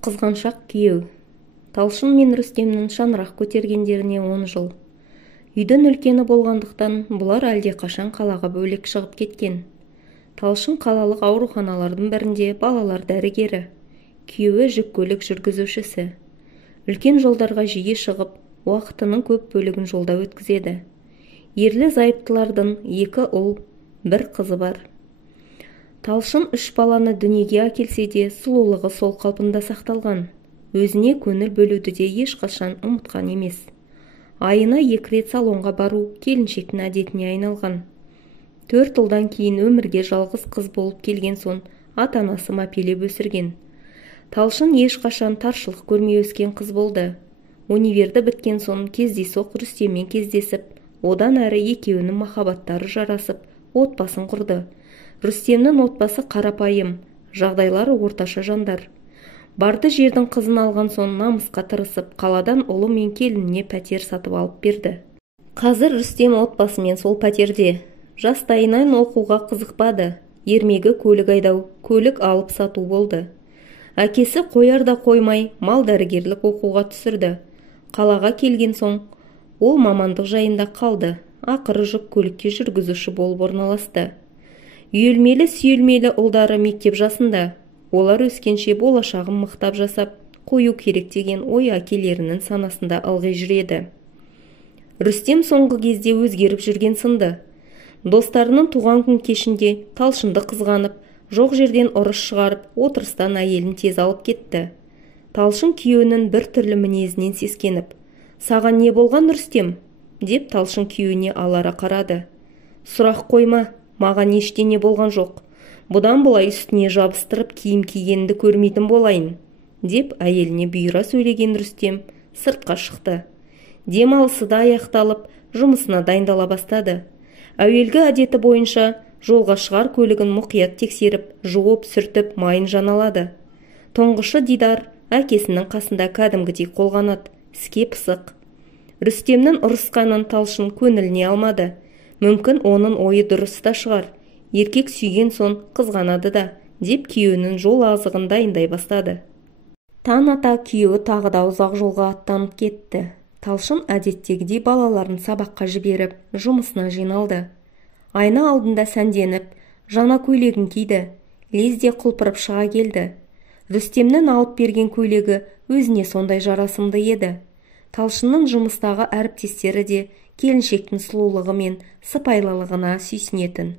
Қызғаншақ күйеу. Талшын мен Рүстемнің шаңырақ көтергендеріне 10 жыл. Үйдің үлкені болғандықтан бұлар әлдеқашан қалаға бөлек шығып кеткен. Талшын қалалық ауруханалардың бірінде балалар дәрігері, күйеуі жүк көлік жүргізушісі. Үлкен жолдарға жиі шығып, уақытының көп бөлігін жолда өткізеді. Ерлі зайыптылардың 2 ұл, 1 қызы бар. Талшын 3 баланы дүниеге әкелсе де, сұлулығы сол қалпында сақталған. Өзіне көңіл бөлуді де ешқашан ұмытқан емес. Айына 2 рет салонға бару келіншектің әдетіне айналған. 4 жылдан кейін өмірге жалғыз қыз болып келген соң ата-анасы мәпелеп өсірген. Талшын ешқашан таршылық көрмей өскен қыз болды. Универді біткен соң кездейсоқ Рүстеммен кездесіп, одан әрі екеуінің махаббаттары жарасып, отбасын құрды. Рүстемнің отбасы қарапайым, жағдайлары орташа жандар. Барды жердің қызын алған соң намысқа тырысып, қаладан ұлы мен келініне пәтер сатып алып берді. Қазір Рүстем отбасымен сол пәтерде. Жастайынан оқуға қызықпады. Ермегі көлік айдау, көлік алып сату болды. Әкесі қояр да қоймай, мал дәрігерлік оқуға түсірді. Қалаға келген соң, ол мамандық жайында қалды. Ақыры жүк көлікке жүргізуші болып орналасты. Үйелмелі-сүйелмелі ұлдары мектеп жасында. Олар өскенше болашағын мықтап жасап, қою керек деген ой әкелерінің санасында ылғи жүреді. Рүстем соңғы кезде өзгеріп жүрген сынды. Достарының туған күн кешінде Талшынды қызғанып, жоқ жерден ұрыс шығарып, отырыстан әйелін тез алып кетті. Талшын күйеуінің бір түрлі мінезінен сескеніп, «Саған не болған, Рүстем?» деп Талшын күйеуіне алара қарады. «Сұрақ қойма, маған ештеңе болған жоқ. Бұдан былай үстіне жабыстырып киім кигенді көрмейтін болайын», деп әйеліне бұйыра сөйлеген Рүстем сыртқа шықты. Демалысы да аяқталып, жұмысына дайындала бастады. Әуелгі әдеті бойынша жолға шығар көлігін мұқият тексеріп, жуып, сүртіп, майын жаналады. Тұңғышы Дидар әкесінің қасында кәдімгідей қолғанат, іске пысық. Рүстемнің ұрысқанын Талшын көңіліне алмады. Мүмкін оның ойы дұрыс та шығар. Еркек сүйген соң қызғанады да, деп күйеуінің жол азығын дайындай бастады. Таң ата күйеуі тағы да ұзақ жолға аттанып кетті. Талшын әдеттегідей балаларын сабаққа жіберіп, жұмысына жиналды. Айна алдында сәнденіп, жаңа көйлегін киді. Лезде құлпырып шыға келді. Рүстемнің алып берген көйлегі өзіне сондай жарасымды еді. Талшынның жұмыстағы әріптестері де келіншектің сұлулығы мен сыпайылығына сүйсінетін.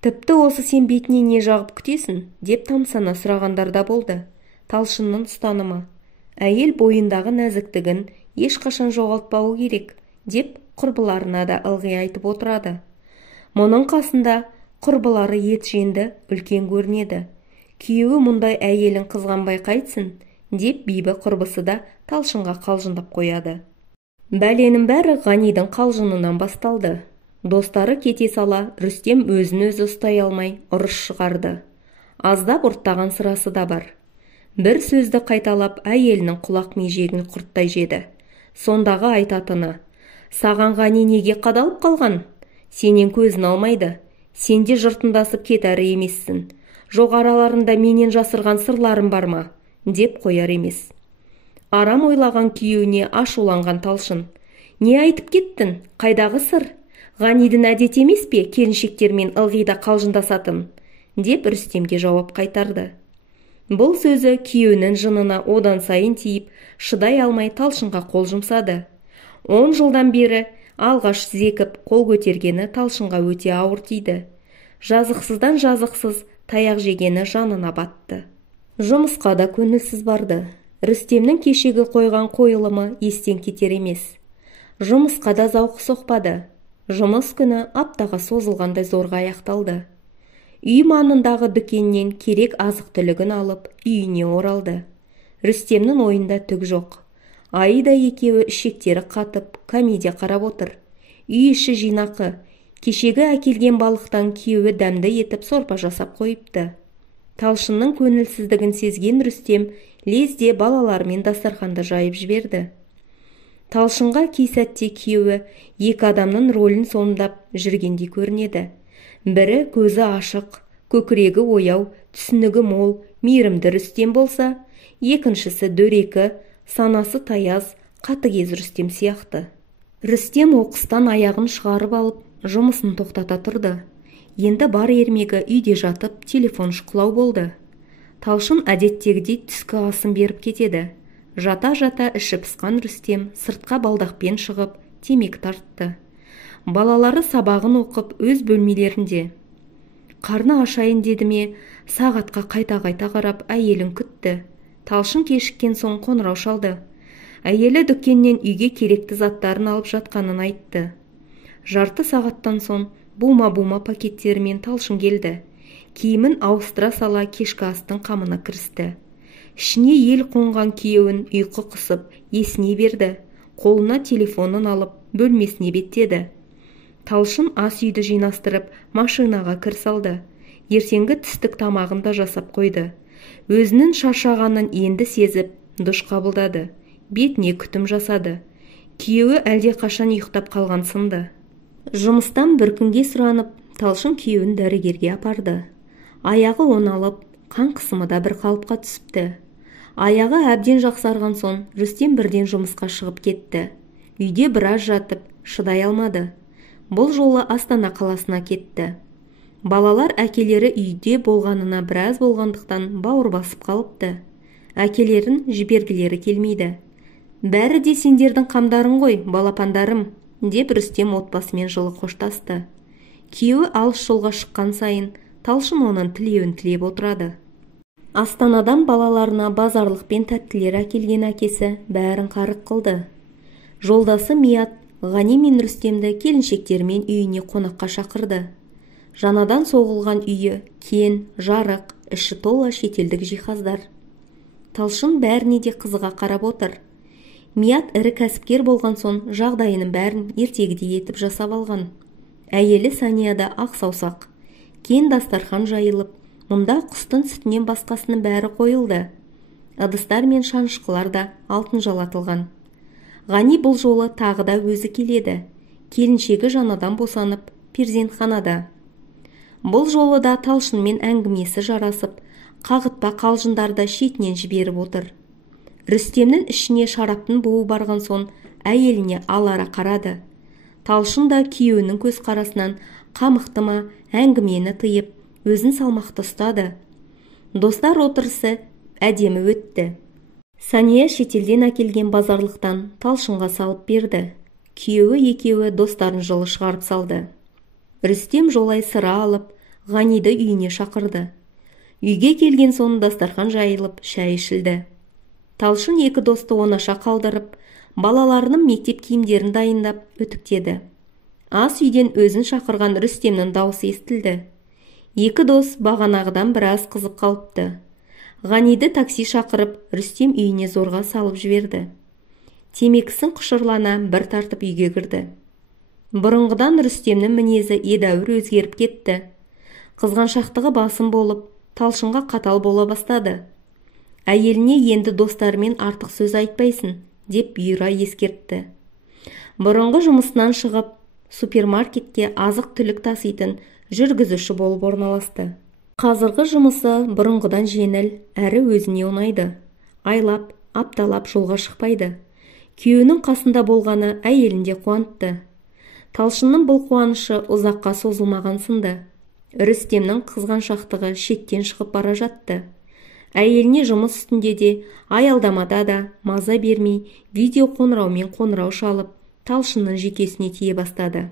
«Тіпті осы сен бетіне не жағып күтесің?» деп тамсана сұрағандар да болды. Талшынның ұстанымы: әйел бойындағы нәзіктігін ешқашан жоғалтпауы керек, деп құрбыларына да ылғи айтып отырады. Мұның қасында құрбылары ет жеңді, үлкен көрінеді. Күйеуі мұндай әйелін қызғанбай қайтсын, деп бейбі құрбысы да Талшынға қалжыңдап қояды. Бәленің бәрі Ғанидың қалжыңынан басталды. Достары кете сала, Рүстем өзін-өзі ұстай алмай ұрыс шығарды. Аздап ұрттаған сырасы да бар. Бір сөзді қайталап, әйелінің құлақ межегін құрттай жеді. Сондағы айтатыны: «Саған Ғани неге қадалып қалған? Сенен көзін алмайды. Сенде жыртындасып кетәрі емессің. Жоқ араларында менен жасырған сырларым бар ма?» деп қояр емес. Арам ойлаған күйеуіне ашуланған Талшын: «Не айтып кеттің? Қайдағы сыр? Ғанидың әдет емес пе келіншектермен ылғида қалжыңдасатын?» деп Рүстемге жауап қайтарды. Бұл сөзі күйеуінің жынына одан сайын тиіп, шыдай алмай Талшынға қол жұмсады. 10 жылдан бері алғаш зекіп қол көтергені Талшынға өте ауыр тиді. Жазықсыздан жазықсыз таяқ жегені жанына батты. Жұмысқа да көңілсіз барды. Рүстемнің кешегі қойған қойылымы естен кетер емес. Жұмысқа да зауқы соқпады. Жұмыс күні аптаға созылғандай зорға аяқталды. Үй маңындағы дүкеннен керек азық-түлігін алып, үйіне оралды. Рүстемнің ойында түк жоқ. Айда екеуі ішектері қатып, комедия қарап отыр. Үй іші жинақы. Кешегі әкелген балықтан күйеуі дәмді етіп сорпа жасап қойыпты. Талшынның көңілсіздігін сезген Рүстем лезде балалармен дастарханды жайып жіберді. Талшынға кей сәтте күйеуі 2 адамның рөлін сомдап жүргендей көрінеді. Бірі көзі ашық, көкірегі ояу, түсінігі мол, мейірімді Рүстем болса, екіншісі дөрекі, санасы таяз, қатыгез Рүстем сияқты. Рүстем оқыстан аяғын шығарып алып, жұмысын тоқтата тұрды. Енді бар ермегі үйде жатып, телефон шұқылау болды. Талшын әдеттегідей түскі асын беріп кетеді. Жата-жата іші пысқан Рүстем сыртқа балдақпен шығып, темекі тартты. Балалары сабағын оқып, өз бөлмелерінде. Қарны ашайын деді ме, сағатқа қайта-қайта қарап әйелін күтті. Талшын кешіккен соң қоңырау шалды. Әйелі дүкеннен үйге керекті заттарын алып жатқанын айтты. Жарты сағаттан соң бума-бума пакеттерімен Талшын келді. Киімін ауыстыра сала кешкі астың қамына кірісті. Ішіне ел қонған күйеуін ұйқы қысып, есіне берді. Қолына телефонын алып, бөлмесіне беттеді. Талшын ас үйді жинастырып, машинаға кір салды. Ертеңгі түстік тамағын да жасап қойды. Өзінің шаршағанын енді сезіп, душ қабылдады. Бетіне күтім жасады. Күйеуі әлде қашан ұйықтап қалған сынды. Жұмыстан бір күнге сұранып, Талшын күйеуін дәрігерге апарды. Аяғы оңалып, қан қысымы да бір қалыпқа түсіпті. Аяғы әбден жақсарған соң, Рүстем бірден жұмысқа шығып кетті. Үйде біраз жатып, шыдай алмады. Бұл жолы Астана қаласына кетті. Балалар әкелері үйде болғанына біраз болғандықтан бауыр басып қалыпты. Әкелерін жібергілері келмейді. Бәрі де сендердің қамдарың ғой, балапандарым, деп Рүстем отбасымен жылы қоштасты. Күйеуі алыс жолға шыққан сайын, Талшын оның тілеуін тілеп отырады. Астанадан балаларына базарлық пен тәттілер әкелген әкесі бәрін қарық қылды. Жолдасы Мият Ғани мен Рүстемді келіншектермен үйіне қонаққа шақырды. Жаңадан соғылған үйі, кен, жарық, іші тола шетелдік жиһаздар. Талшын бәріне де қызыға қарап отыр. Мият ірі кәсіпкер болған соң жағдайының бәрін ертегідей етіп жасап алған. Әйелі Санияда ақ саусақ. Кен дастархан жайылып, мұнда құстың сүтінен басқасының бәрі қойылды. Ыдыстар мен шанышқылар да алтын жалатылған. Ғани бұл жолы тағы да өзі келеді. Келіншегі жаңадан босанып, перзентханада. Бұл жолы да Талшынмен әңгімесі жарасып, қағытпа қалжыңдарды шетінен жіберіп отыр. Рүстемнің ішіне шараптың буы барған соң әйеліне алара қарады. Талшын да күйеуінің көз қарасынан қамықты ма, әңгімені тыйып, өзін салмақты ұстады. Достар отырысы әдемі өтті. Сания шетелден әкелген базарлықтан Талшынға салып берді. Күйеуі екеуі достарын жылы шығарып салды. Рүстем жолай сыра алып, Ғаниді үйіне шақырды. Үйге келген соң дастархан жайылып, шай ішілді. Талшын екі досты онаша қалдырып, балаларының мектеп киімдерін дайындап үтіктеді. Ас үйден өзін шақырған Рүстемнің даусы естілді. Екі дос бағанағыдан біраз қызып қалыпты. Ғаниді такси шақырып, Рүстем үйіне зорға салып жіберді. Темекісін құшырлана бір тартып үйге кірді. Бұрынғыдан Рүстемнің мінезі едәуір өзгеріп кетті. Қызғаншақтығы басым болып, Талшынға қатал бола бастады. Әйеліне енді достарымен артық сөз айтпайсың, деп бұйыра ескертті. Бұрынғы жұмысынан шығып, супермаркетке азық түлік таситын жүргізуші болып орналасты. Қазіргі жұмысы бұрынғыдан жеңіл, әрі өзіне ұнайды. Айлап, апталап жолға шықпайды. Күйеуінің қасында болғаны әйелінде қуантты. Талшынның бұл қуанышы ұзаққа созылмаған сынды. Рүстемнің қызғаншақтығы шеттен шығып бара жатты. Әйеліне жұмыс үстінде де, аялдамада да маза бермей, видео қоңыраумен қоңырау шалып, Талшынның жекесіне тие бастады.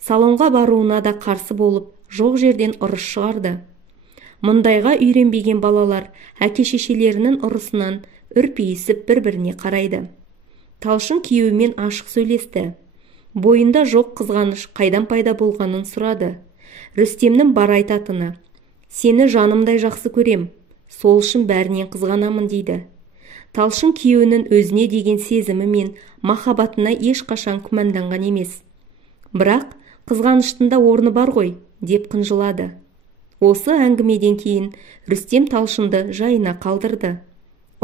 Салонға баруына да қарсы болып, жоқ жерден ұрыс шығарды. Мұндайға үйренбеген балалар әке-шешелерінің ұрысынан үрпейісіп бір-біріне қарайды. Талшын күйеуімен ашық сөйлесті. Бойында жоқ қызғаныш қайдан пайда болғанын сұрады. Рүстемнің бар айтатыны: «Сені жанымдай жақсы көрем, сол үшін бәрінен қызғанамын» дейді. Талшын күйеуінің өзіне деген сезімі мен махаббатына ешқашан күмәнданған емес. Бірақ қызғаныштың да орны бар ғой, деп қынжылады. Осы әңгімеден кейін Рүстем Талшынды жайына қалдырды.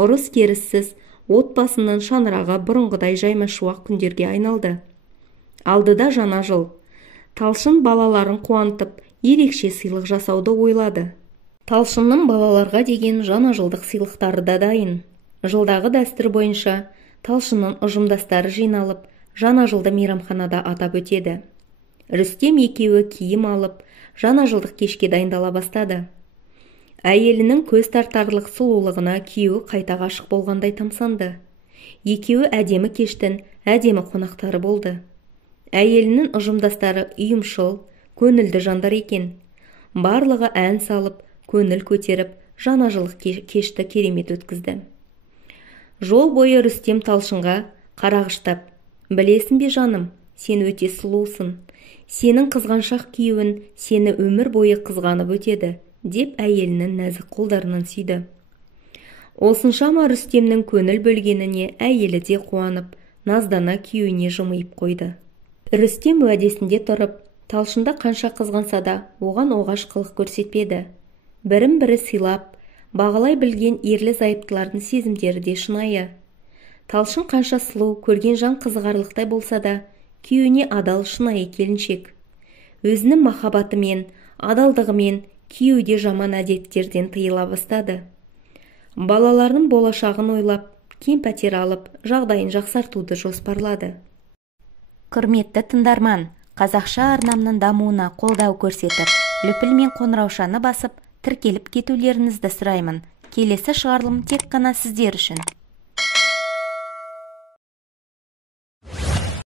Ұрыс керіссіз, отбасының шаңырағы бұрынғыдай жайма-шуақ күндерге айналды. Алдыда жаңа жыл. Талшын балаларын қуантып, ерекше сыйлық жасауды ойлады. Талшынның балаларға деген жаңа жылдық сыйлықтары да дайын. Жылдағы дәстүр бойынша Талшынның ұжымдастары жиналып, жаңа жылды мейрамханада атап өтеді. Рүстем екеуі киім алып, жаңа жылдық кешке дайындала бастады. Әйелінің көз тартарлық сұлулығына күйеуі қайта ғашық болғандай тамсанды. Екеуі әдемі кештің әдемі қонақтары болды. Әйелінің ұжымдастары ұйымшыл, көңілді жандар екен. Барлығы ән салып, көңіл көтеріп, жаңа жылдық кешті керемет өткізді. Жол бойы Рүстем Талшынға қарағыштап: «Білесің бе жаным, сен өте сұлусың. Сенің қызғаншақ күйеуің сені өмір бойы қызғанып өтеді», деп әйелінің нәзік қолдарынан сүйді. Осыншама Рүстемнің көңіл бөлгеніне әйелі де қуанып, наздана күйеуіне жымиып қойды. Рүстем уәдесінде тұрып, Талшынды қанша қызғанса да, оған оғаш қылық көрсетпеді. Бірін-бірі сыйлап, бағалай білген ерлі-зайыптылардың сезімдері де шынайы. Талшын қанша сұлу, көрген жан қызығарлықтай болса да, күйеуіне адал, шынайы келіншек. Өзінің махаббатымен, адалдығымен күйеуде жаман әдеттерден тыйыла бастады. Балаларының болашағын ойлап, кең пәтер алып, жағдайын жақсартуды жоспарлады. Құрметті тыңдарман, қазақша арнамның дамуына қолдау көрсетіп, лүпіл мен қоңыраушаны басып, тіркеліп кетулеріңізді сұраймын. Келесі шығарылым тек қана сіздер үшін.